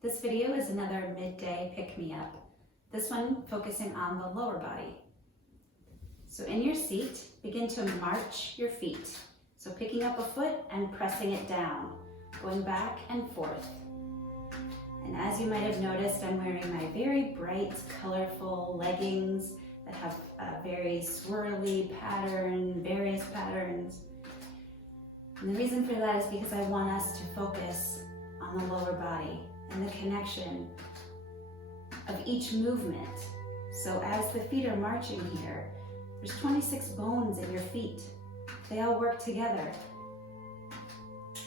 This video is another midday pick-me-up, this one focusing on the lower body. So in your seat, begin to march your feet. So picking up a foot and pressing it down, going back and forth. And as you might have noticed, I'm wearing my very bright, colorful leggings that have a very swirly pattern, various patterns. And the reason for that is because I want us to focus on the lower body and the connection of each movement. So as the feet are marching here, there's 26 bones in your feet. They all work together.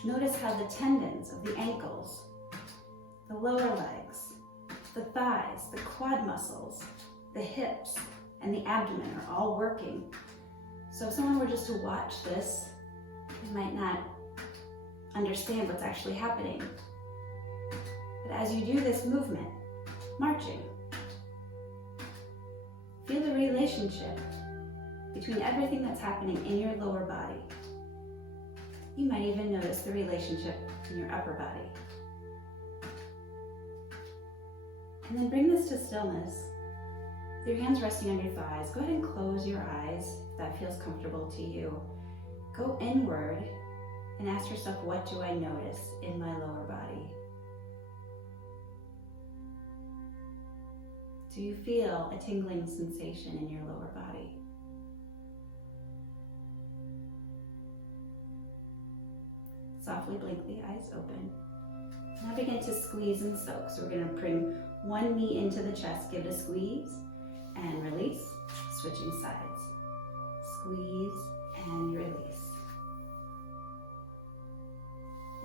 Notice how the tendons of the ankles, the lower legs, the thighs, the quad muscles, the hips, and the abdomen are all working. So if someone were just to watch this, they might not understand what's actually happening. But as you do this movement, marching, feel the relationship between everything that's happening in your lower body. You might even notice the relationship in your upper body. And then bring this to stillness. With your hands resting on your thighs, go ahead and close your eyes if that feels comfortable to you. Go inward and ask yourself, what do I notice in my lower body? Do you feel a tingling sensation in your lower body? Softly blink the eyes open. Now begin to squeeze and soak. So we're going to bring one knee into the chest, give it a squeeze and release, switching sides. Squeeze and release.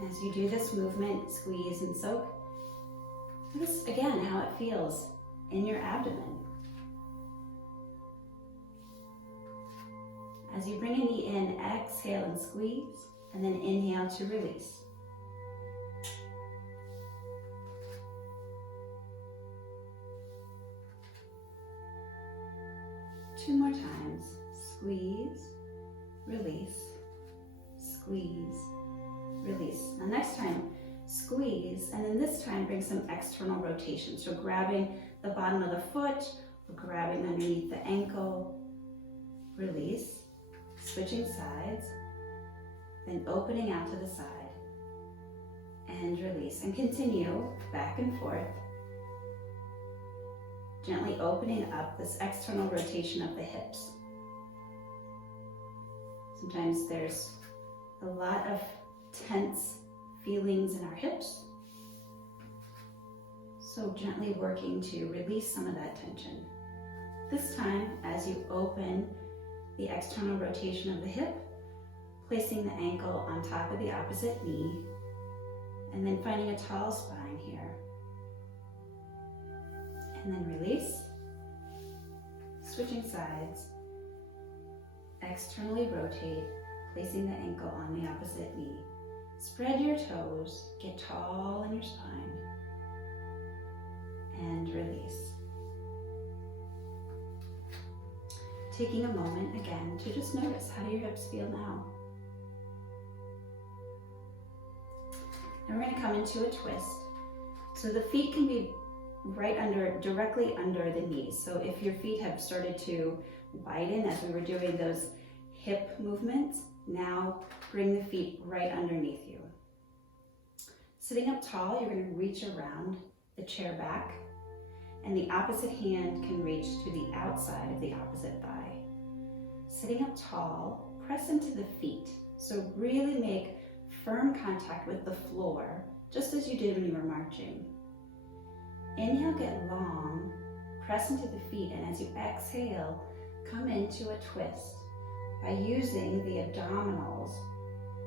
As you do this movement, squeeze and soak, notice again how it feels in your abdomen. As you bring a knee in, exhale and squeeze, and then inhale to release. Two more times. Squeeze, release, squeeze, release. Now next time, squeeze, and then this time bring some external rotation. So grabbing the bottom of the foot, or grabbing underneath the ankle, release, switching sides, then opening out to the side, and release. And continue back and forth, gently opening up this external rotation of the hips. Sometimes there's a lot of tense feelings in our hips. So gently working to release some of that tension. This time, as you open the external rotation of the hip, placing the ankle on top of the opposite knee, and then finding a tall spine here. And then release, switching sides, externally rotate, placing the ankle on the opposite knee. Spread your toes, get tall in your spine, and release. Taking a moment again to just notice, how do your hips feel now? And we're going to come into a twist. So the feet can be directly under the knees. So if your feet have started to widen as we were doing those hip movements, now bring the feet right underneath you. Sitting up tall, you're going to reach around the chair back, and the opposite hand can reach to the outside of the opposite thigh. Sitting up tall, press into the feet. So really make firm contact with the floor, just as you did when you were marching. Inhale, get long, press into the feet, and as you exhale, come into a twist by using the abdominals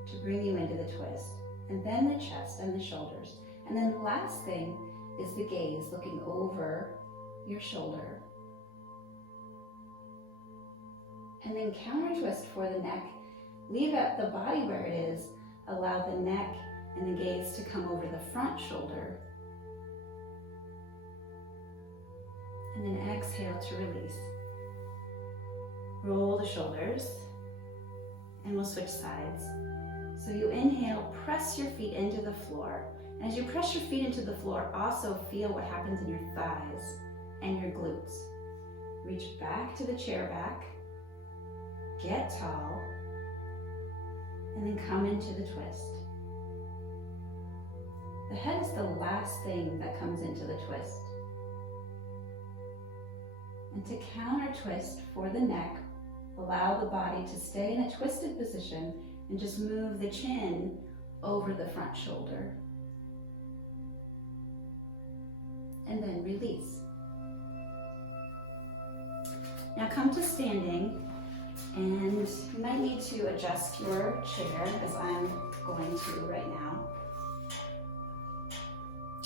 to bring you into the twist, and then the chest and the shoulders. And then the last thing is the gaze, looking over your shoulder. And then counter twist for the neck. Leave out the body where it is. Allow the neck and the gaze to come over the front shoulder. And then exhale to release. Roll the shoulders, and we'll switch sides. So you inhale, press your feet into the floor. And as you press your feet into the floor, also feel what happens in your thighs and your glutes. Reach back to the chair back, get tall, and then come into the twist. The head is the last thing that comes into the twist. And to counter twist for the neck, allow the body to stay in a twisted position and just move the chin over the front shoulder. And then release. Now come to standing, and you might need to adjust your chair as I'm going to right now.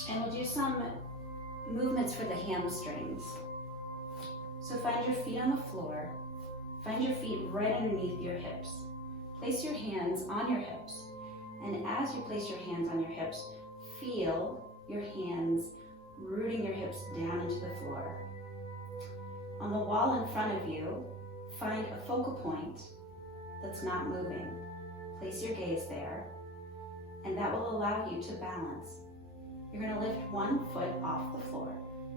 And we'll do some movements for the hamstrings. So find your feet on the floor. Find your feet right underneath your hips. Place your hands on your hips. And as you place your hands on your hips, feel your hands rooting your hips down into the floor. On the wall in front of you, find a focal point that's not moving. Place your gaze there, and that will allow you to balance. You're going to lift one foot off the floor.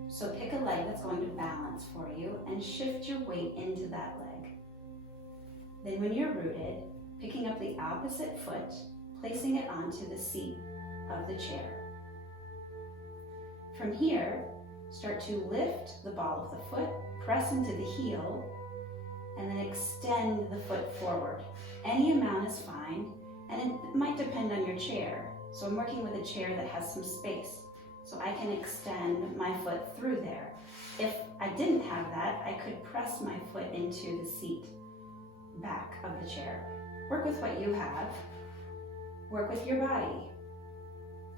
So pick a leg that's going to balance for you and shift your weight into that leg. Then when you're rooted, picking up the opposite foot, placing it onto the seat of the chair. From here, start to lift the ball of the foot, press into the heel, and then extend the foot forward. Any amount is fine, and it might depend on your chair. So I'm working with a chair that has some space, so I can extend my foot through there. If I didn't have that, I could press my foot into the seat back of the chair. Work with what you have. Work with your body.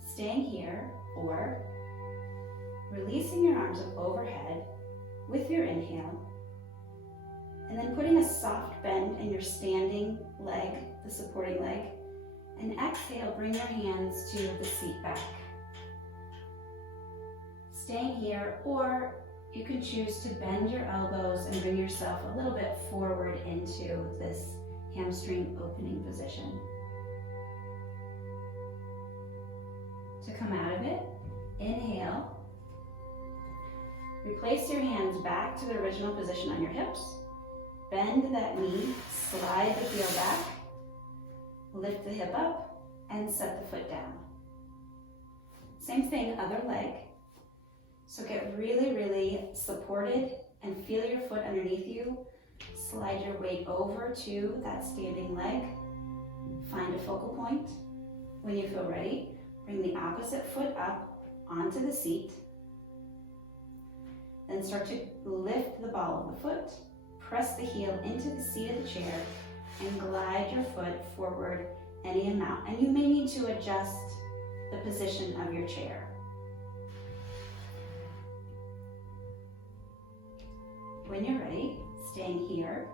Staying here, or releasing your arms up overhead with your inhale, and then putting a soft bend in your standing leg, the supporting leg, and exhale, bring your hands to the seat back. Staying here, or you can choose to bend your elbows and bring yourself a little bit forward into this hamstring opening position. To come out of it, inhale. Replace your hands back to the original position on your hips. Bend that knee, slide the heel back, lift the hip up, and set the foot down. Same thing, other leg. So get really, really supported and feel your foot underneath you. Slide your weight over to that standing leg. Find a focal point. When you feel ready, bring the opposite foot up onto the seat. Then start to lift the ball of the foot. Press the heel into the seat of the chair and glide your foot forward any amount. And you may need to adjust the position of your chair. When you're ready, staying here,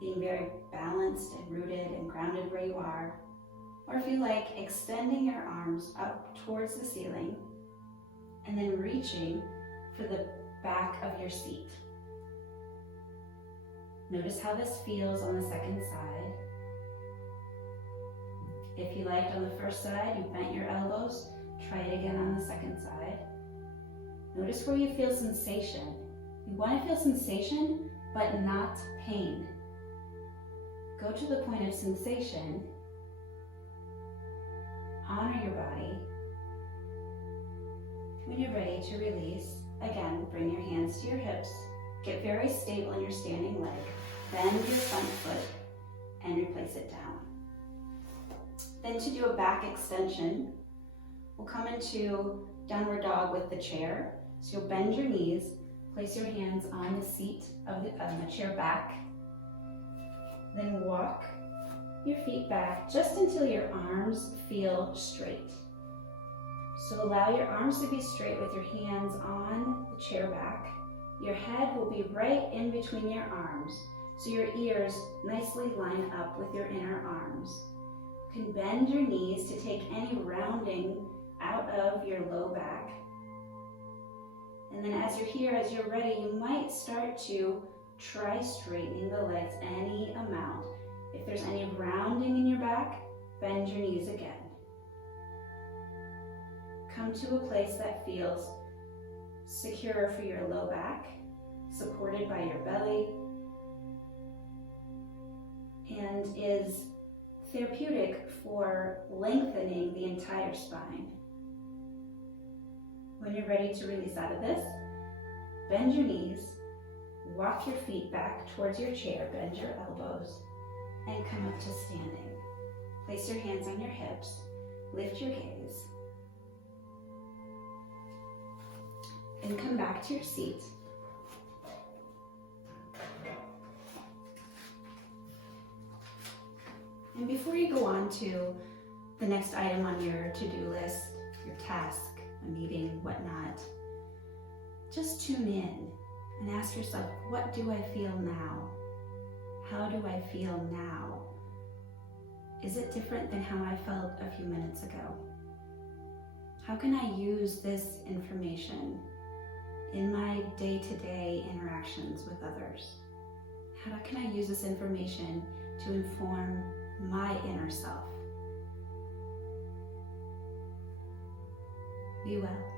being very balanced and rooted and grounded where you are, or if you like, extending your arms up towards the ceiling and then reaching for the back of your seat. Notice how this feels on the second side. If you liked on the first side, you bent your elbows, try it again on the second side. Notice where you feel sensation. You want to feel sensation, but not pain. Go to the point of sensation. Honor your body. When you're ready to release, again, bring your hands to your hips. Get very stable in your standing leg. Bend your front foot and replace it down. Then to do a back extension, we'll come into downward dog with the chair. So you'll bend your knees, place your hands on the seat of the chair back. Then walk your feet back just until your arms feel straight. So allow your arms to be straight with your hands on the chair back. Your head will be right in between your arms, so your ears nicely line up with your inner arms. You can bend your knees to take any rounding out of your low back. And then as you're here, as you're ready, you might start to try straightening the legs any amount. If there's any rounding in your back, bend your knees again. come to a place that feels secure for your low back, supported by your belly, and is therapeutic for lengthening the entire spine. When you're ready to release out of this, bend your knees, walk your feet back towards your chair, bend your elbows, and come up to standing. Place your hands on your hips, lift your gaze, and come back to your seat. And before you go on to the next item on your to-do list, your task, a meeting, whatnot, just tune in and ask yourself, what do I feel now? How do I feel now? Is it different than how I felt a few minutes ago? How can I use this information in my day-to-day interactions with others? How can I use this information to inform my inner self? Be well.